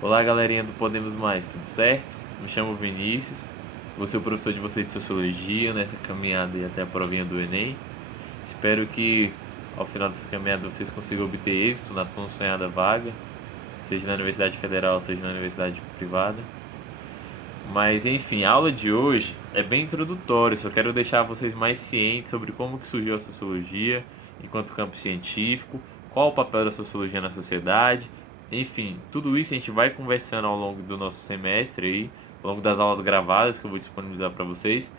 Olá, galerinha do Podemos Mais, tudo certo? Me chamo Vinícius, vou ser o professor de vocês de Sociologia nessa caminhada e até a provinha do Enem. Espero que ao final dessa caminhada vocês consigam obter êxito na tão sonhada vaga, seja na Universidade Federal, seja na Universidade Privada. Mas enfim, a aula de hoje é bem introdutória, só quero deixar vocês mais cientes sobre como que surgiu a Sociologia enquanto campo científico, qual o papel da Sociologia na sociedade, enfim, tudo isso a gente vai conversando ao longo do nosso semestre aí, ao longo das aulas gravadas que eu vou disponibilizar para vocês,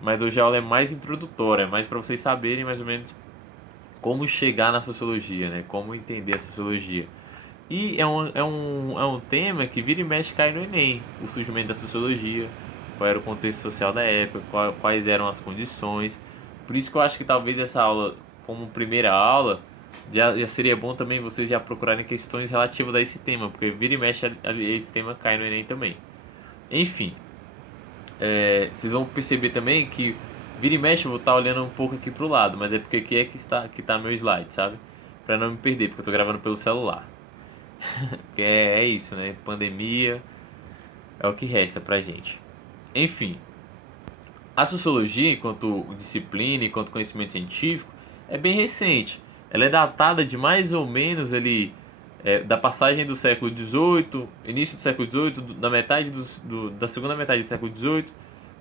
mas hoje a aula é mais introdutória, é mais para vocês saberem mais ou menos como chegar na Sociologia, né? Como entender a Sociologia. E é um tema que vira e mexe cai no Enem, o surgimento da sociologia, qual era o contexto social da época, quais eram as condições. Por isso que eu acho que talvez essa aula, como primeira aula, já seria bom também vocês já procurarem questões relativas a esse tema, porque vira e mexe esse tema cai no Enem também. Enfim, vocês vão perceber também que vira e mexe eu vou estar olhando um pouco aqui pro lado, mas é porque aqui é que está meu slide, sabe? Pra não me perder, porque eu tô gravando pelo celular. Que é isso, né? Pandemia é o que resta pra gente. Enfim, a sociologia, enquanto disciplina, enquanto conhecimento científico, é bem recente. Ela é datada de mais ou menos ali da passagem do século XVIII, início do século XVIII, da metade da segunda metade do século XVIII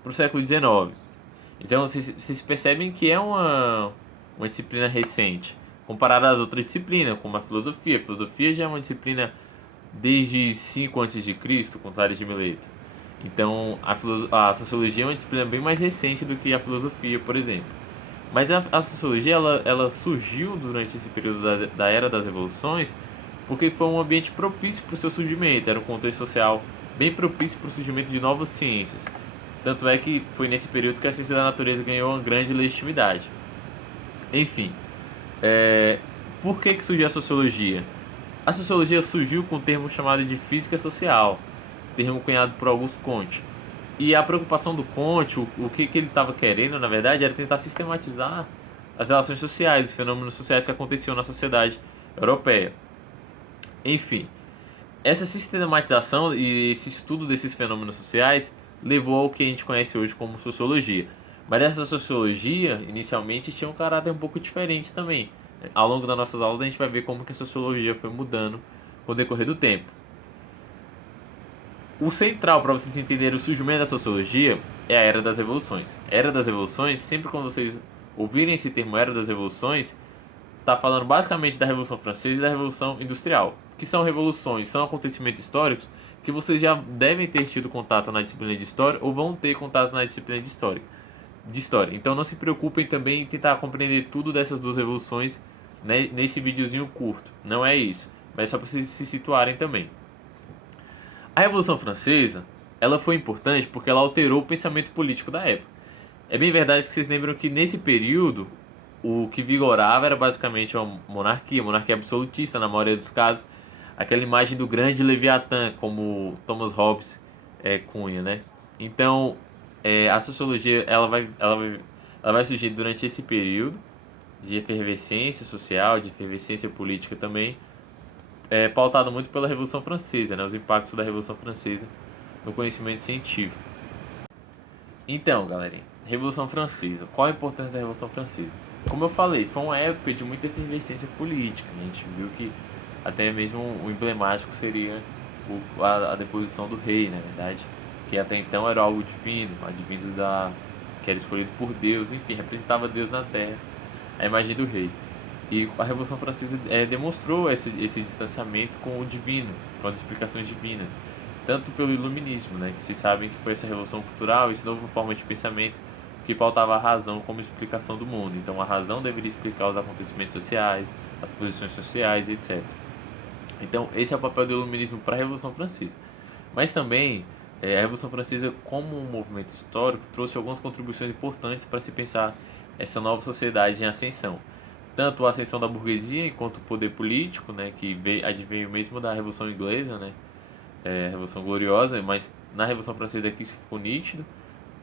para o século XIX. Então vocês percebem que é uma disciplina recente, comparada às outras disciplinas, como a filosofia. A filosofia já é uma disciplina desde 5 a.C., com Tales de Mileto. Então, a sociologia é uma disciplina bem mais recente do que a filosofia, por exemplo. Mas a sociologia ela surgiu durante esse período da Era das Revoluções porque foi um ambiente propício para o seu surgimento, era um contexto social bem propício para o surgimento de novas ciências. Tanto é que foi nesse período que a ciência da natureza ganhou uma grande legitimidade. Enfim, é, por que surgiu a sociologia? A sociologia surgiu com o termo chamado de física social, termo cunhado por Augusto Comte. E a preocupação do Comte, o que ele estava querendo, na verdade, era tentar sistematizar as relações sociais, os fenômenos sociais que aconteciam na sociedade europeia. Enfim, essa sistematização e esse estudo desses fenômenos sociais levou ao que a gente conhece hoje como sociologia. Mas essa sociologia, inicialmente, tinha um caráter um pouco diferente também. Ao longo das nossas aulas, a gente vai ver como que a sociologia foi mudando com o decorrer do tempo. O central para vocês entenderem o surgimento da sociologia é a Era das Revoluções. Era das Revoluções, sempre quando vocês ouvirem esse termo Era das Revoluções, está falando basicamente da Revolução Francesa e da Revolução Industrial, que são revoluções, são acontecimentos históricos que vocês já devem ter tido contato na disciplina de história ou vão ter contato na disciplina de história. Então não se preocupem também em tentar compreender tudo dessas duas revoluções, né, nesse videozinho curto. Não é isso, mas é só para vocês se situarem também. A Revolução Francesa, ela foi importante porque ela alterou o pensamento político da época. É bem verdade que vocês lembram que nesse período o que vigorava era basicamente uma monarquia absolutista na maioria dos casos, aquela imagem do grande Leviatã, como Thomas Hobbes cunha, né? Então, a sociologia ela vai surgir durante esse período de efervescência social, de efervescência política também, pautado muito pela Revolução Francesa, né? Os impactos da Revolução Francesa no conhecimento científico. Então, galerinha, Revolução Francesa. Qual a importância da Revolução Francesa? Como eu falei, foi uma época de muita efervescência política. A gente viu que até mesmo o emblemático seria a deposição do rei, na verdade, que até então era algo divino, advindo que era escolhido por Deus, enfim, representava Deus na Terra, a imagem do rei. E a Revolução Francesa demonstrou esse distanciamento com o divino, com as explicações divinas, tanto pelo iluminismo, né, que se sabem que foi essa revolução cultural, essa nova forma de pensamento que pautava a razão como explicação do mundo. Então a razão deveria explicar os acontecimentos sociais, as posições sociais, etc. Então esse é o papel do iluminismo para a Revolução Francesa. Mas também a Revolução Francesa, como um movimento histórico, trouxe algumas contribuições importantes para se pensar essa nova sociedade em ascensão. Tanto a ascensão da burguesia enquanto poder político, né, que adveio mesmo da Revolução Inglesa, né, Revolução Gloriosa, mas na Revolução Francesa aqui isso ficou nítido.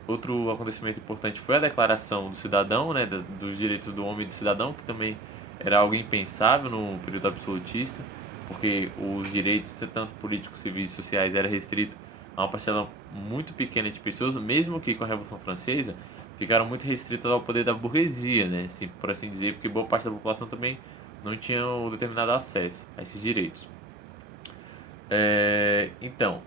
Outro acontecimento importante foi a Declaração do Cidadão, né, dos direitos do homem e do cidadão, que também era algo impensável no período absolutista, porque os direitos, tanto políticos, civis e sociais, era restrito a uma parcela muito pequena de pessoas, mesmo que com a Revolução Francesa ficaram muito restritos ao poder da burguesia, né? Assim, por assim dizer, porque boa parte da população também não tinha o determinado acesso a esses direitos. Então,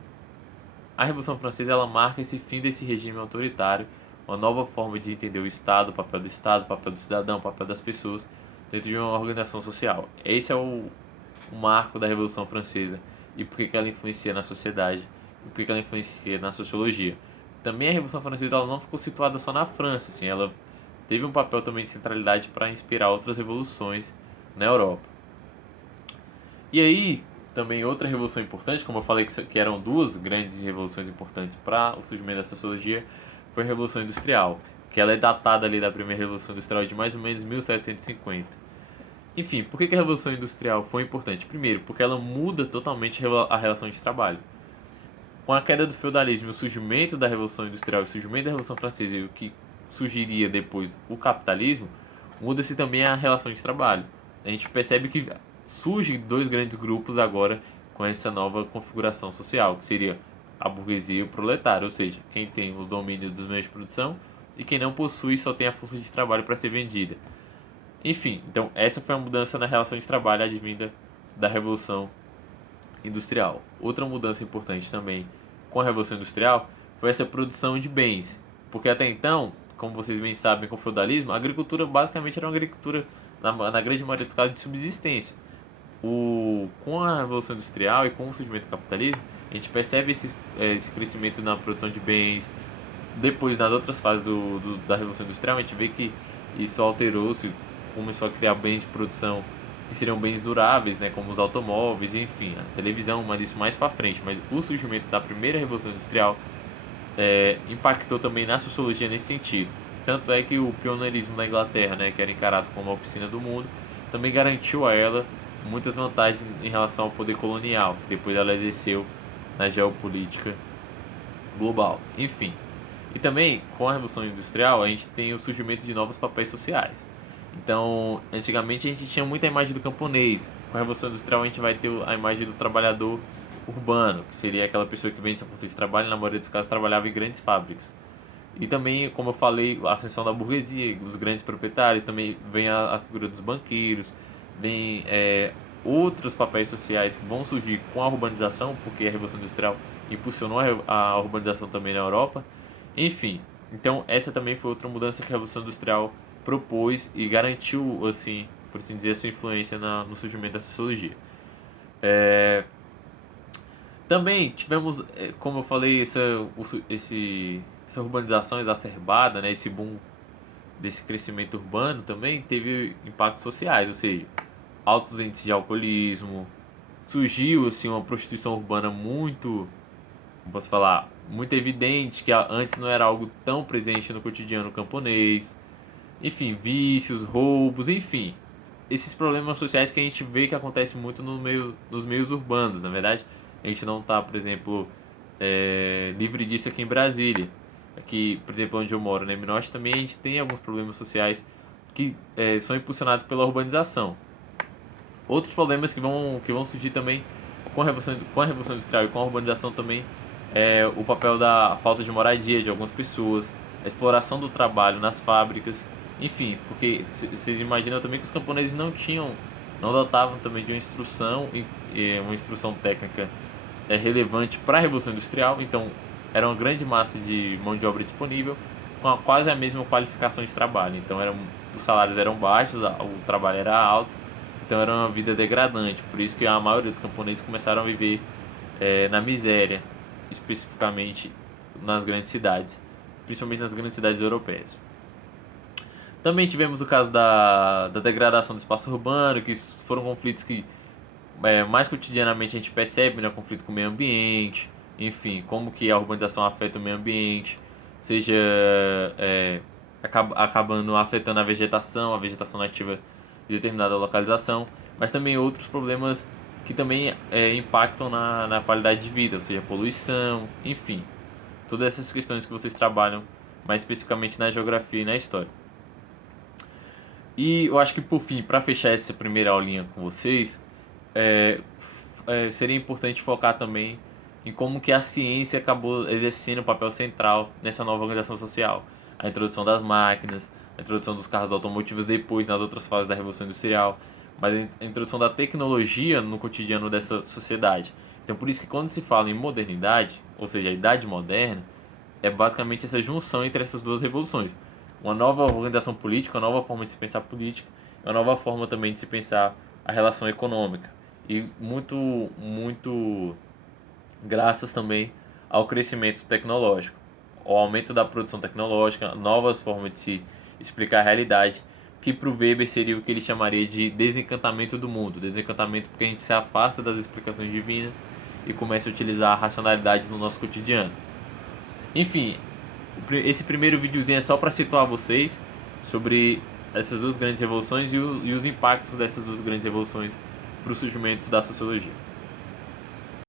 a Revolução Francesa ela marca esse fim desse regime autoritário, uma nova forma de entender o Estado, o papel do cidadão, o papel das pessoas dentro de uma organização social. Esse é o marco da Revolução Francesa e por que ela influencia na sociedade e por que ela influencia na sociologia. Também a Revolução Francesa ela não ficou situada só na França, assim, ela teve um papel também de centralidade para inspirar outras revoluções na Europa. E aí, também outra revolução importante, como eu falei que eram duas grandes revoluções importantes para o surgimento da sociologia, foi a Revolução Industrial, que ela é datada ali da primeira Revolução Industrial de mais ou menos 1750. Enfim, por que a Revolução Industrial foi importante? Primeiro, porque ela muda totalmente a relação de trabalho. Com a queda do feudalismo e o surgimento da Revolução Industrial e o surgimento da Revolução Francesa e o que surgiria depois o capitalismo, muda-se também a relação de trabalho. A gente percebe que surgem dois grandes grupos agora com essa nova configuração social, que seria a burguesia e o proletário, ou seja, quem tem o domínio dos meios de produção e quem não possui só tem a força de trabalho para ser vendida. Enfim, então essa foi a mudança na relação de trabalho advinda da Revolução Industrial. Outra mudança importante também com a Revolução Industrial foi essa produção de bens, porque até então, como vocês bem sabem, com o feudalismo, a agricultura basicamente era uma agricultura, na grande maioria dos casos, de subsistência. Com a Revolução Industrial e com o surgimento do capitalismo, a gente percebe esse crescimento na produção de bens. Depois, nas outras fases da Revolução Industrial, a gente vê que isso alterou-se, começou a criar bens de produção que seriam bens duráveis, né, como os automóveis, enfim, a televisão, mas isso mais para frente. Mas o surgimento da primeira Revolução Industrial impactou também na sociologia nesse sentido. Tanto é que o pioneirismo na Inglaterra, né, que era encarado como a oficina do mundo, também garantiu a ela muitas vantagens em relação ao poder colonial, que depois ela exerceu na geopolítica global. Enfim, e também com a Revolução Industrial a gente tem o surgimento de novos papéis sociais. Então, antigamente a gente tinha muita imagem do camponês. Com a Revolução Industrial a gente vai ter a imagem do trabalhador urbano, que seria aquela pessoa que vende sua força de trabalho, na maioria dos casos trabalhava em grandes fábricas. E também, como eu falei, a ascensão da burguesia, os grandes proprietários, também vem a figura dos banqueiros, vem outros papéis sociais que vão surgir com a urbanização, porque a Revolução Industrial impulsionou a urbanização também na Europa. Enfim, então essa também foi outra mudança que a Revolução Industrial propôs e garantiu, assim, por assim dizer, sua influência no surgimento da sociologia. Também tivemos, como eu falei, essa urbanização exacerbada, né, esse boom desse crescimento urbano também teve impactos sociais, ou seja, altos índices de alcoolismo, surgiu assim uma prostituição urbana muito, como posso falar, muito evidente, que antes não era algo tão presente no cotidiano camponês. Enfim, vícios, roubos, enfim, esses problemas sociais que a gente vê que acontece muito nos meios urbanos, na verdade. A gente não está, por exemplo, livre disso aqui em Brasília. Aqui, por exemplo, onde eu moro, né, em Norte, também a gente tem alguns problemas sociais que são impulsionados pela urbanização. Outros problemas que vão surgir também com a Revolução Industrial e com a urbanização também é o papel da falta de moradia de algumas pessoas, a exploração do trabalho nas fábricas, enfim, porque vocês imaginam também que os camponeses não dotavam também de uma instrução, uma instrução técnica relevante para a Revolução Industrial, então era uma grande massa de mão de obra disponível com quase a mesma qualificação de trabalho, então os salários eram baixos, o trabalho era alto, então era uma vida degradante, por isso que a maioria dos camponeses começaram a viver na miséria, especificamente nas grandes cidades, principalmente nas grandes cidades europeias. Também tivemos o caso da degradação do espaço urbano, que foram conflitos que mais cotidianamente a gente percebe, né? Conflito com o meio ambiente, enfim, como que a urbanização afeta o meio ambiente, seja acabando afetando a vegetação nativa de determinada localização, mas também outros problemas que também impactam na qualidade de vida, ou seja, poluição, enfim, todas essas questões que vocês trabalham mais especificamente na geografia e na história. E eu acho que por fim, para fechar essa primeira aulinha com vocês, seria importante focar também em como que a ciência acabou exercendo um papel central nessa nova organização social. A introdução das máquinas, a introdução dos carros automotivos depois, nas outras fases da Revolução Industrial, mas a introdução da tecnologia no cotidiano dessa sociedade. Então, por isso que quando se fala em modernidade, ou seja, a Idade Moderna, é basicamente essa junção entre essas duas revoluções. Uma nova organização política, uma nova forma de se pensar política, uma nova forma também de se pensar a relação econômica. E muito graças também ao crescimento tecnológico, ao aumento da produção tecnológica, novas formas de se explicar a realidade, que para o Weber seria o que ele chamaria de desencantamento do mundo. Desencantamento porque a gente se afasta das explicações divinas e começa a utilizar a racionalidade no nosso cotidiano. Enfim, esse primeiro videozinho é só para situar vocês sobre essas duas grandes revoluções e os impactos dessas duas grandes revoluções para o surgimento da sociologia.